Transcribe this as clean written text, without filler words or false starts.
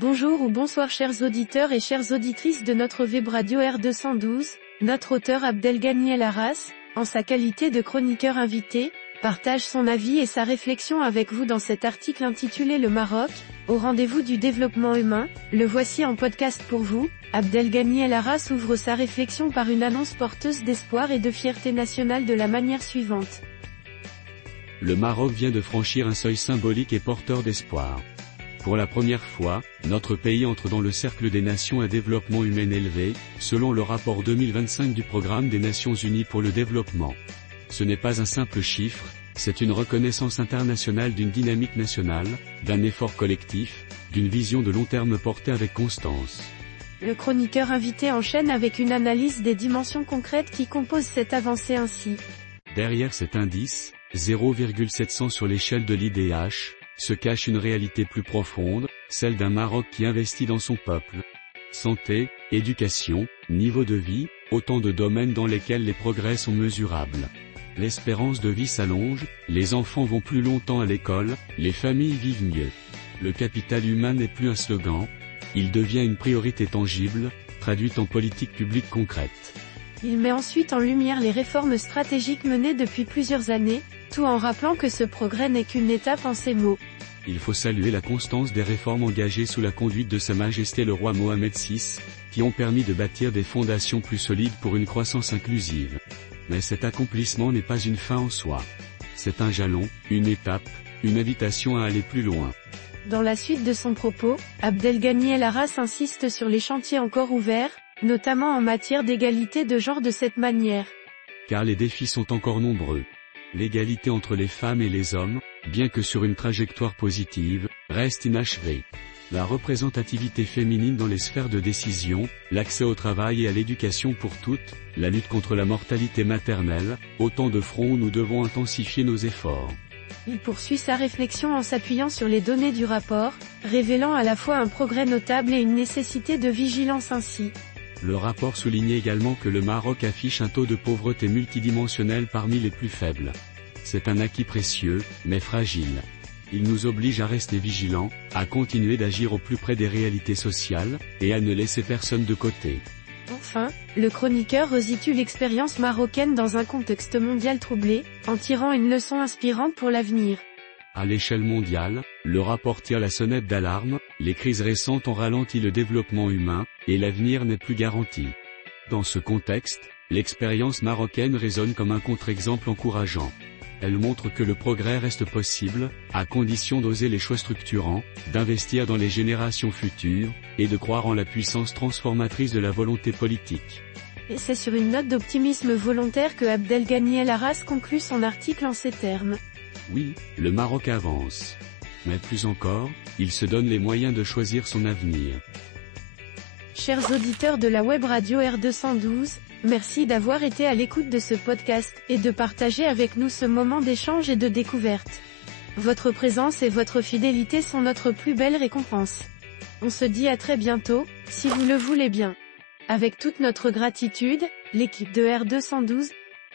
Bonjour ou bonsoir chers auditeurs et chères auditrices de notre web radio R212, notre auteur Abdelghany El Arras, en sa qualité de chroniqueur invité, partage son avis et sa réflexion avec vous dans cet article intitulé Le Maroc, au rendez-vous du développement humain. Le voici en podcast pour vous. Abdelghany El Arras ouvre sa réflexion par une annonce porteuse d'espoir et de fierté nationale de la manière suivante. Le Maroc vient de franchir un seuil symbolique et porteur d'espoir. Pour la première fois, notre pays entre dans le cercle des nations à développement humain élevé, selon le rapport 2025 du Programme des Nations Unies pour le développement. Ce n'est pas un simple chiffre, c'est une reconnaissance internationale d'une dynamique nationale, d'un effort collectif, d'une vision de long terme portée avec constance. Le chroniqueur invité enchaîne avec une analyse des dimensions concrètes qui composent cette avancée ainsi. Derrière cet indice, 0,700 sur l'échelle de l'IDH, se cache une réalité plus profonde, celle d'un Maroc qui investit dans son peuple. Santé, éducation, niveau de vie, autant de domaines dans lesquels les progrès sont mesurables. L'espérance de vie s'allonge, les enfants vont plus longtemps à l'école, les familles vivent mieux. Le capital humain n'est plus un slogan, il devient une priorité tangible, traduite en politique publique concrète. Il met ensuite en lumière les réformes stratégiques menées depuis plusieurs années, tout en rappelant que ce progrès n'est qu'une étape en ces mots. Il faut saluer la constance des réformes engagées sous la conduite de Sa Majesté le roi Mohamed VI, qui ont permis de bâtir des fondations plus solides pour une croissance inclusive. Mais cet accomplissement n'est pas une fin en soi. C'est un jalon, une étape, une invitation à aller plus loin. Dans la suite de son propos, Abdelghany El Arras insiste sur les chantiers encore ouverts, notamment en matière d'égalité de genre de cette manière. Car les défis sont encore nombreux. L'égalité entre les femmes et les hommes, bien que sur une trajectoire positive, reste inachevée. La représentativité féminine dans les sphères de décision, l'accès au travail et à l'éducation pour toutes, la lutte contre la mortalité maternelle, autant de fronts où nous devons intensifier nos efforts. Il poursuit sa réflexion en s'appuyant sur les données du rapport, révélant à la fois un progrès notable et une nécessité de vigilance ainsi. Le rapport soulignait également que le Maroc affiche un taux de pauvreté multidimensionnel parmi les plus faibles. C'est un acquis précieux, mais fragile. Il nous oblige à rester vigilants, à continuer d'agir au plus près des réalités sociales, et à ne laisser personne de côté. Enfin, le chroniqueur resitue l'expérience marocaine dans un contexte mondial troublé, en tirant une leçon inspirante pour l'avenir. À l'échelle mondiale, le rapport tire la sonnette d'alarme, les crises récentes ont ralenti le développement humain, et l'avenir n'est plus garanti. Dans ce contexte, l'expérience marocaine résonne comme un contre-exemple encourageant. Elle montre que le progrès reste possible, à condition d'oser les choix structurants, d'investir dans les générations futures, et de croire en la puissance transformatrice de la volonté politique. Et c'est sur une note d'optimisme volontaire que Abdelghany El Arras conclut son article en ces termes. Oui, le Maroc avance. Mais plus encore, il se donne les moyens de choisir son avenir. Chers auditeurs de la web radio R212, merci d'avoir été à l'écoute de ce podcast, et de partager avec nous ce moment d'échange et de découverte. Votre présence et votre fidélité sont notre plus belle récompense. On se dit à très bientôt, si vous le voulez bien. Avec toute notre gratitude, l'équipe de R212,